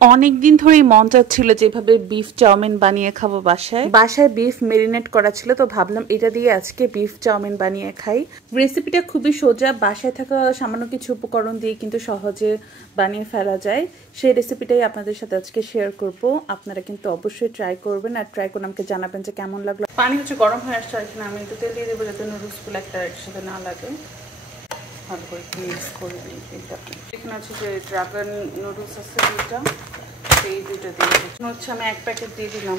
অনেকদিন ধরেই মন চাচ্ছিল যেভাবে বিফ চাউমিন বানিয়ে খাবো বাসায় বিফ মেরিনেট করা ছিল, তো ভাবলাম এটা দিয়ে আজকে বিফ চাউমিন বানিয়ে খাই। রেসিপিটা খুবই সোজা, বাসায় থাকা সামান্য কিছু উপকরণ দিয়ে কিন্তু সহজে বানিয়ে ফেলা যায়। সেই রেসিপিটাই আপনাদের সাথে আজকে শেয়ার করব। আপনারা কিন্তু অবশ্যই ট্রাই করবেন, আর ট্রাই করে আমাকে জানাবেন যে কেমন লাগলো। পানি হচ্ছে গরম হয়ে আসছে, এখানে আমি একটু তেল দিয়ে দেবো যাতে নুডলসগুলো একটা একসাথে না লাগে। ভালো করে মিক্স করে দিই। এখানে হচ্ছে যে ড্রাগন নুডলস আছে দুইটা, এই দুইটা দিয়ে এখানে হচ্ছে আমি এক প্যাকেট দিয়ে দিলাম।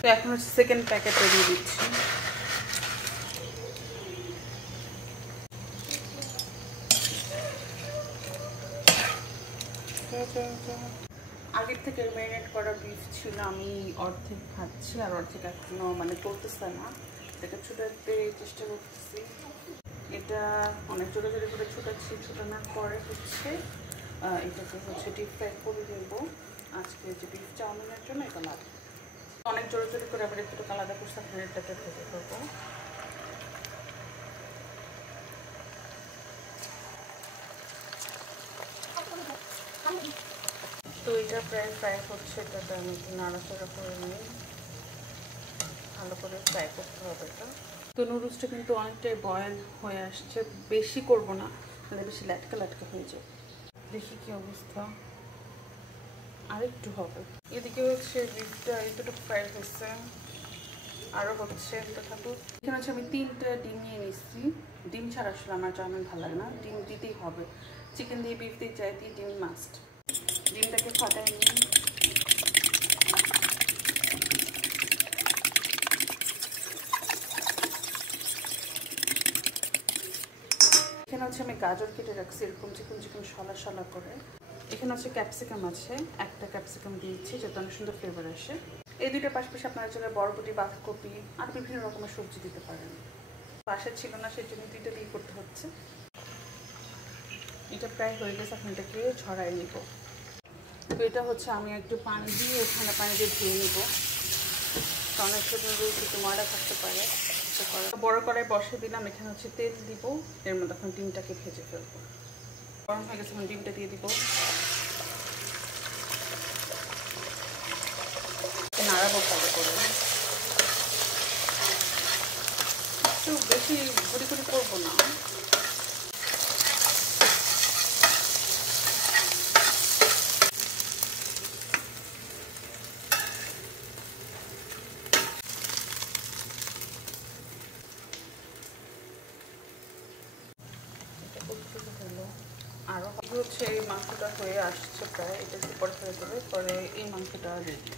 তো এখন হচ্ছে সেকেন্ড প্যাকেটটা দিয়ে দিচ্ছি। আগের থেকে ম্যারিনেট করা বিফ ছিল, আমি অর্ধেক খাচ্ছি আর অর্ধেক এখনো মানে করতেছে না, এটা ছুটাতে চেষ্টা করতেছি। এটা অনেক জোরে জোরে করে ছুটাচ্ছি, ছুটানোর পরে হচ্ছে এটাকে হচ্ছে ডিপ ফ্রাই করে দেবো। আজকে যে বিফ চাউমিনের জন্য এটা লাগবে। অনেক জোরে জোরে করে আবার একটু আলাদা করতে আপনার এটাকে ভেজে করবো। তো এটা প্রায় ফ্রাই হচ্ছে, এটাতে আমি একটু নাড়াচাড়া করে নিই, ভালো করে ফ্রাই করতে হবে এটা। তো নুডলসটা কিন্তু অনেকটাই বয়েল হয়ে আসছে, বেশি করব না তাহলে বেশি ল্যাটকা ল্যাটকা হয়ে যাবে। দেখি কি অবস্থা, আরেকটু হবে। এদিকে হচ্ছে বিফটা এতটুকু ফ্রাই হয়েছে, আরও হচ্ছে এটা থাকুক। এখানে হচ্ছে আমি 3টা ডিম নিয়ে নিচ্ছি। ডিম ছাড়া আসলে আমার চাউমিন ভালো লাগে না, ডিম দিতেই হবে। চিকেন দিয়ে বিফ দিয়ে চাই দিয়ে ডিম মাস্ট। ডিমটাকে ফাটাই নিই। এখানে হচ্ছে আমি গাজর কেটে রাখছি এরকম চিকন চিকন শলা শলা করে। এখানে হচ্ছে ক্যাপসিকাম আছে, একটা ক্যাপসিকাম দিয়েছি যাতে অনেক সুন্দর ফ্লেভার আসে। এই দুইটার পাশাপাশি আপনারা চাইলে বরবটি, বাঁধাকপি আর বিভিন্ন রকমের সবজি দিতে পারেন। বাসায় ছিল না সেই জন্য দুইটা দিয়ে করতে হচ্ছে। এটা প্রায় হয়ে গেছে, এখন এটাকে ছড়াই নিব। তো এটা হচ্ছে আমি একটু পানি দিয়ে ঠান্ডা পানি দিয়ে ধুয়ে নিব, অনেক ছোটো একটু ময়লা থাকতে পারে। বড় কড়াই বসে দিলাম, এখানে হচ্ছে তেল দিব, এর মধ্যে এখন ডিমটাকে ভেজে ফেলবো। গরম হয়ে গেছে, এখন ডিমটা দিয়ে দিব, নাড়াবো ভালো করে। একটু বেশি ঘুরি ঘুরি করবো না। আরও হচ্ছে এই মাংসটা হয়ে আসছে প্রায়, এটা উপর হয়ে যাবে, পরে এই মাংসটা দিয়ে দিই।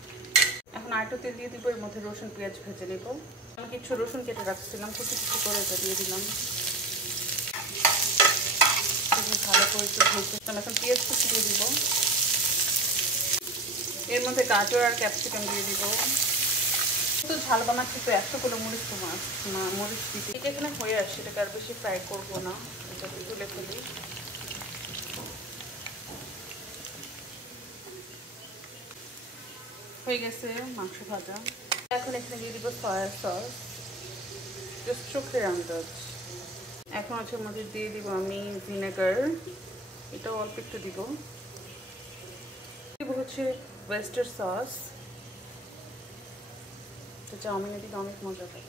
এখন আরেকটু তেল দিয়ে দিব, এর মধ্যে রসুন পেঁয়াজ ভেজে নেব। আমি কিছু রসুন কেটে রাখছিলাম, কুচি কুচি করে এটা দিয়ে দিলাম। ভালো করে একটু ভেজে এখন পেঁয়াজ কুচি দিয়ে দিব, এর মধ্যে গাজর আর ক্যাপসিকাম দিয়ে দিব। তো ঝাল বানাচ্ছি তো এতগুলো মরিচ তোমার না মরিচ দিতে, এটা এখানে হয়ে আসছে, এটাকে আর বেশি ফ্রাই করবো না, এটাকে তুলে ফেলি। হয়ে গেছে মাংস ভাজা। এখন এখানে দিয়ে দিব সয়া সস, জাস্ট চোখের আন্দাজ। এখন হচ্ছে মধ্যে দিয়ে দিব আমি ভিনেগার, এটাও অল্প একটু দিব। দিব হচ্ছে ওয়েস্টার সস, তো চাউমিনে দিলে অনেক মজা হয়।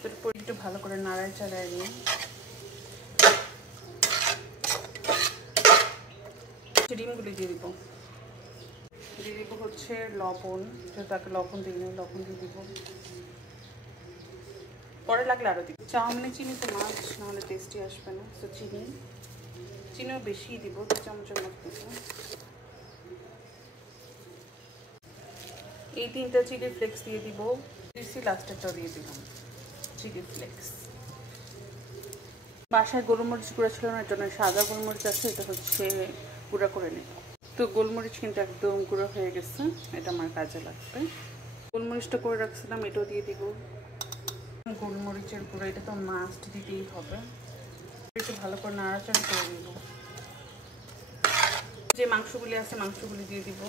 তারপর একটু ভালো করে নাড়ায় চাড়ায় নিই। ডিমগুলি দিয়ে দিব, দিয়ে দিব হচ্ছে লবণ, যেহেতু আগে লবণ দিই না, লবণ দিয়ে দিব, পরে লাগলে আরও দিব। চাউমিনে চিনি তো মাছ, নাহলে টেস্টি আসবে না, তো চিনিও বেশি দিব, 2 চামচের মতো দিব। এই 3টা চিলি ফ্লেক্স দিয়ে দিব, লাস্টেরটাও দিয়ে দিলাম চিলি ফ্লেক্স। বাসায় গোলমরিচ গুঁড়া ছিল না, এর জন্য সাদা গোলমরিচ আছে, এটা হচ্ছে গুঁড়া করে নেব। তো গোলমরিচ কিন্তু একদম গুঁড়ো হয়ে গেছে, এটা আমার কাজে লাগবে। গোলমরিচটা করে রাখছিলাম, এটাও দিয়ে দিব। গোলমরিচের গুঁড়ো এটা তো মাস্ট দিতেই হবে, একটু ভালো করে নাড়াচাড়া করে নেব। যে মাংসগুলি আছে মাংসগুলি দিয়ে দিব,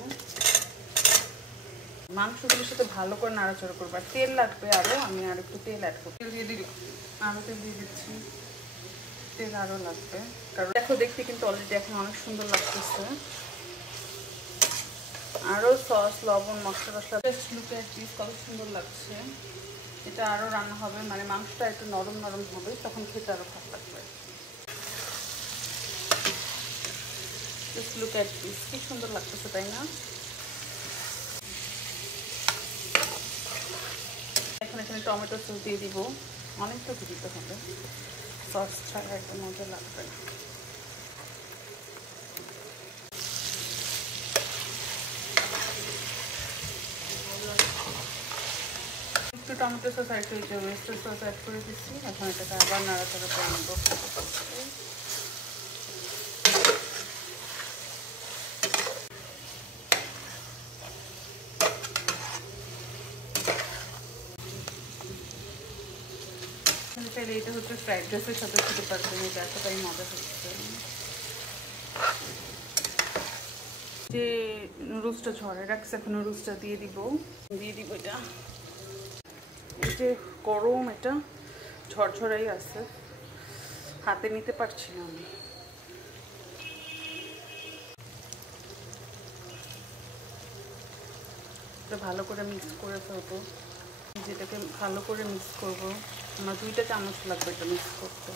মাংসগুলির সাথে ভালো করে নাড়াচাড়া করবো। আর তেল লাগবে আরও, আমি আর একটু তেল অ্যাড করবো, তেল দিয়ে দিই, আরও তেল দিয়ে দিচ্ছি। তেল আরও লাগবে, কারণ দেখো দেখতে কিন্তু অলরেডি এখন অনেক সুন্দর লাগতেছে। আরও সস, লবণ, মশলা টশলা, লুকে চিজ কত সুন্দর লাগছে। এটা আরও রান্না হবে, মানে মাংসটা একটু নরম নরম হবে, তখন খেতে আরও ভালো লাগবে। জাস্ট লুক অ্যাট দিস, কি সুন্দর লাগতেছে তাই না? এখন এখানে টমেটো সস দিয়ে দিব, অনেকটা দিতে হবে, সস ছাড়া একদম মজা লাগবে না। একটু টমেটো সস আর একটু ওয়েস্টার সস অ্যাড করে দিচ্ছি। এখন এটাকে আবার নাড়াচাড়া করে নেবো। চাইলে এটা হচ্ছে ফ্রাইড রাইসের সাথে খেতে পারবেন, এটা এতটাই মজা হচ্ছে। যে নুডলসটা ঝরে রাখছে, এখন নুডলসটা দিয়ে দিব এটা। এই যে গরম, এটা ঝরঝরাই আছে, হাতে নিতে পারছি না আমি। এটা ভালো করে মিক্স করে ফেলবো, যেটাকে ভালো করে মিক্স করবো। আমার 2টা চামচ লাগবে এটা মিক্স করতে,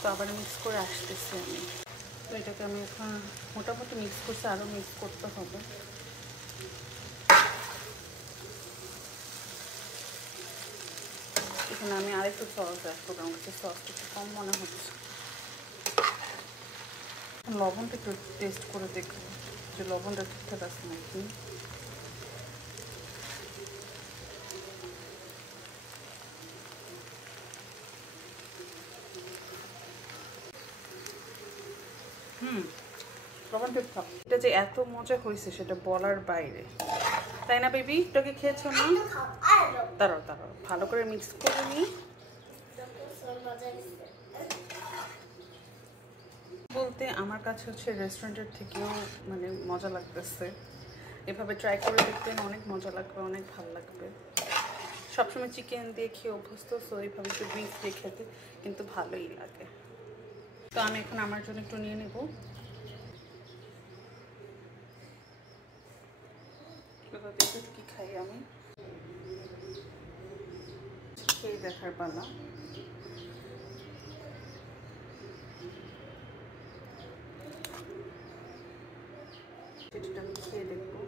তো আবার মিক্স করে আসতেছি আমি। তো এটাকে আমি এখন মোটামুটি মিক্স করছি, আরও মিক্স করতে হবে। এখানে আমি আরেকটু সস অ্যাড করবো, আমার কাছে সসটা একটু কম মনে হচ্ছে। লবণটা একটু টেস্ট করে দেখবো যে লবণটা ঠিকঠাক আছে নাকি। লবণ ঠিকঠাক। এটা যে এত মজা হয়েছে সেটা বলার বাইরে, তাই না বেবি? এটাকে খেয়েছো না? দাঁড়াও ভালো করে মিক্স করে নিই। বলতে আমার কাছে হচ্ছে রেস্টুরেন্টের থেকেও মানে মজা লাগতেছে। এভাবে ট্রাই করে দেখতেন, অনেক মজা লাগবে, অনেক ভালো লাগবে। সবসময় চিকেন দিয়ে খেয়ে অভ্যস্ত, সো এইভাবে একটু বিফ দিয়ে খেতে কিন্তু ভালোই লাগে। তো আমি এখন আমার জন্য একটু নিয়ে নেব। কি খাই আমি, খেয়ে দেখার পালা। সেটা আমি খেয়ে দেখবো।